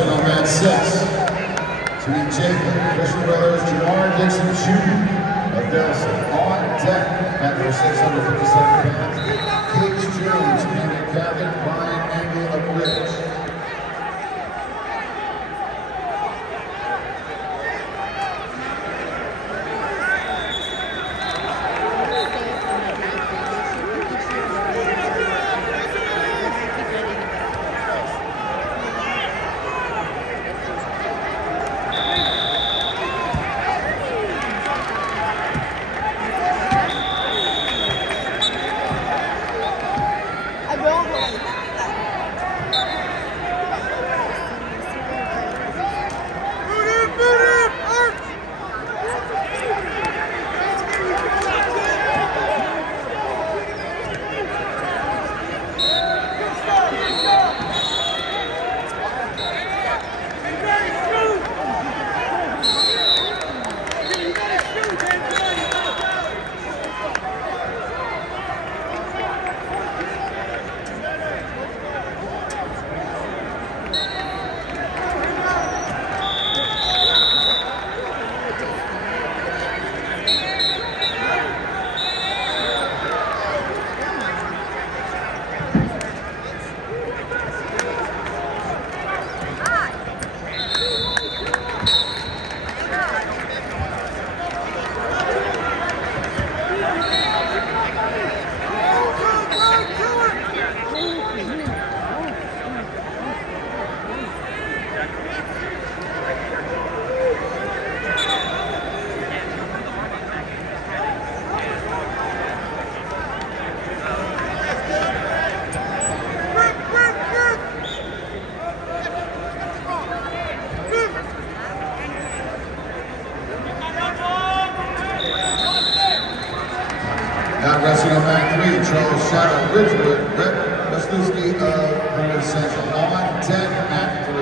wrestling on mat 6. Team Jacob, Christian Brothers, Jamar Dixon Jr. of Nelson. On deck at number 657 pounds, Cage Jones, Camden Catholic, Brian Angle of Ridge. Now wrestling on mat 3, Charles Shadow Ridgewood, Brett Wesluski of Greenwood Central. On deck at 3,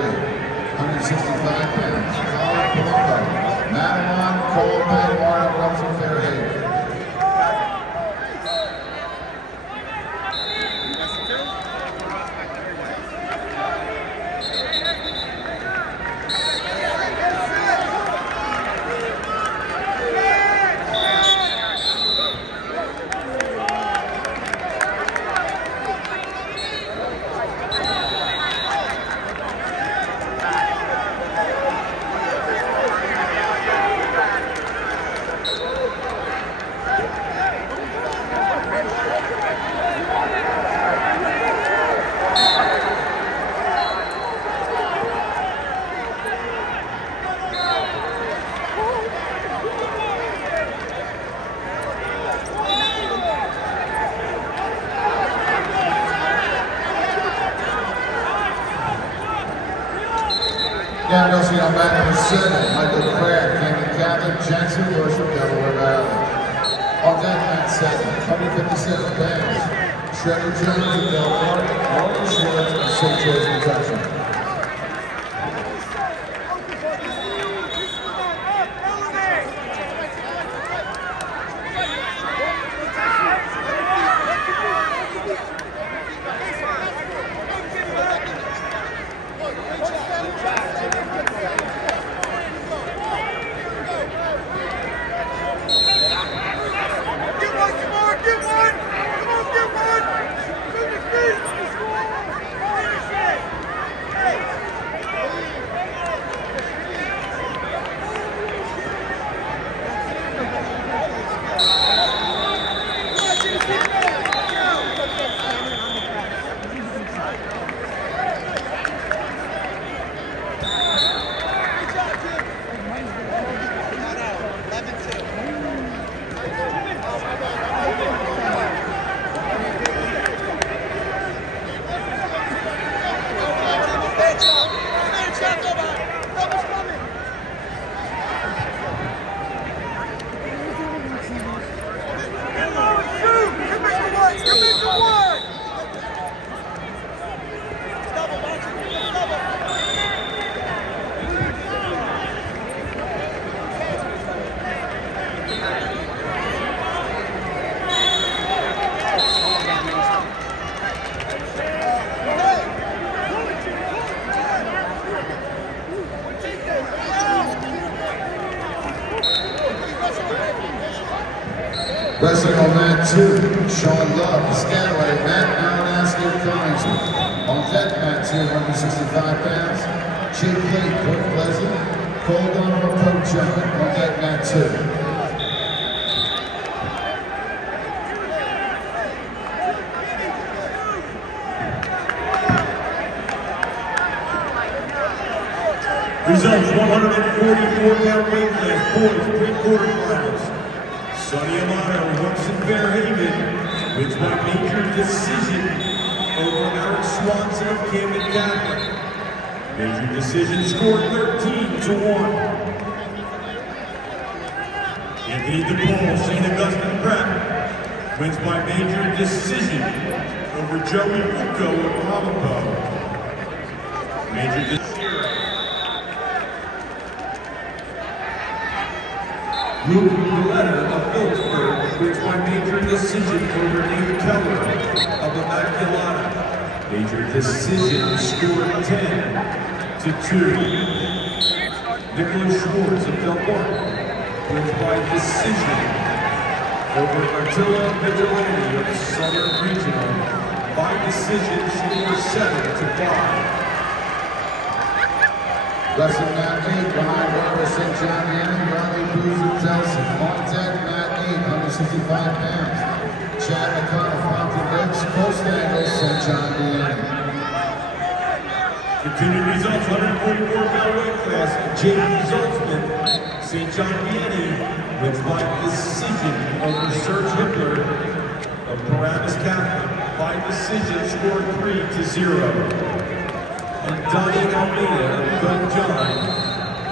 165 pounds, Colin Palumbo, Madeline Coleman, Warren Rumsfeld Fairhaven. Now wrestling on mat number 7, Michael Craig, Camden Catholic, Jackson Worship, Delaware Valley. On deck mat 7, 157 pounds, Shredder Jones of Delaware, Morgan Schwartz of St. Joe's, Kentucky. Wrestling on mat 2, Sean Love, Piscataway, Matt Maranowski of Collingswood. On deck, mat 2, 165 pounds, Chief Lee, Port Pleasant, Cole Donovan, Pope John. On deck, mat 2. Results: 144-pound weight class, boys, pre-quarterfinals. Sonny Amato, Hudson Fairhaven, wins by major decision over Eric Swanson of Camden Catholic. Major decision scored 13-1. Anthony DePaul, St. Augustine Prep, wins by major decision over Joey Uko of Ramapo. Major decision. Luke Valletta of Phillipsburg wins by major decision over Nate Keller of Immaculata. Major decision scored 10-2. Nicholas Schwartz of Del Martin wins by decision over Attila Vigilante of Southern Regional. By decision scored 7-5. Wrestling mat 8, behind Robert St. John Hannon, Riley Booth of Telson. On deck, mat 8, 165 pounds. Chad McConnell, Fountain Ridge, Coast Angle, St. John Hannon. Continued results: 144-pound weight class, J.D. Zoltzman, St. John Vianney wins by decision over Serge Hitler of Paramus Catholic. By decision scored 3-0. And Donnie Almeida of Good John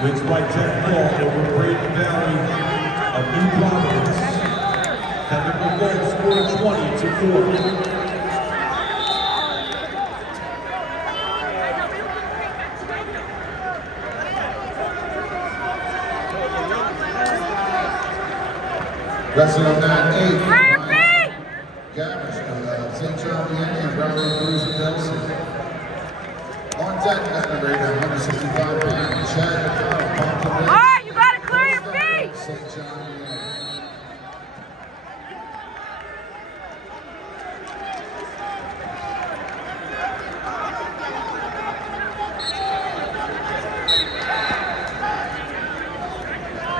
wins by 10-fall over Braden Valley of New Providence. Technical goal scored 20-4. Wrestling on mat 8, Gavish of St. John Vianney and Riley Booth of Telson. On deck, number 8, 165 pounds, Chad McConnell, Fountain Ridge. All right, you gotta clear your feet. St. John Vianney.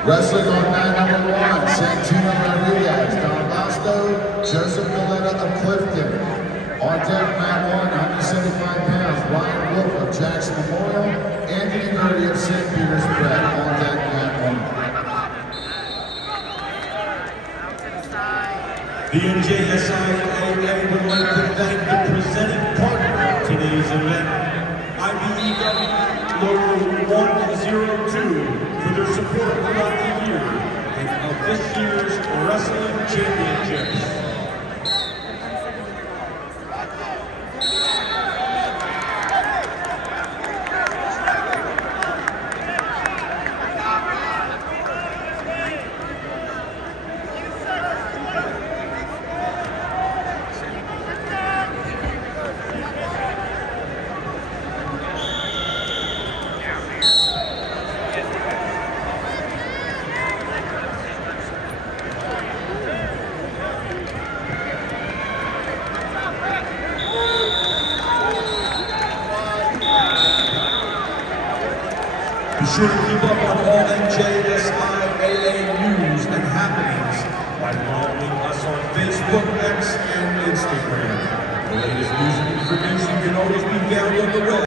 Wrestling on mat number 1, Santino Rodriguez, Don Basto, Joseph Valletta of Clifton. On deck, mat 1, 175 pounds, Ryan Wolf of Jackson Memorial, Anthony Murray of St. Peter's Prep. On deck, mat 1. The NJSIAA would like to thank the presenting partner of today's event, IBEW Local 102, for their support throughout the year and of this year's Wrestling Championships. Be sure to keep up on all NJSIAA news and happenings by following us on Facebook, X, and Instagram. The latest news and information can always be found on the web.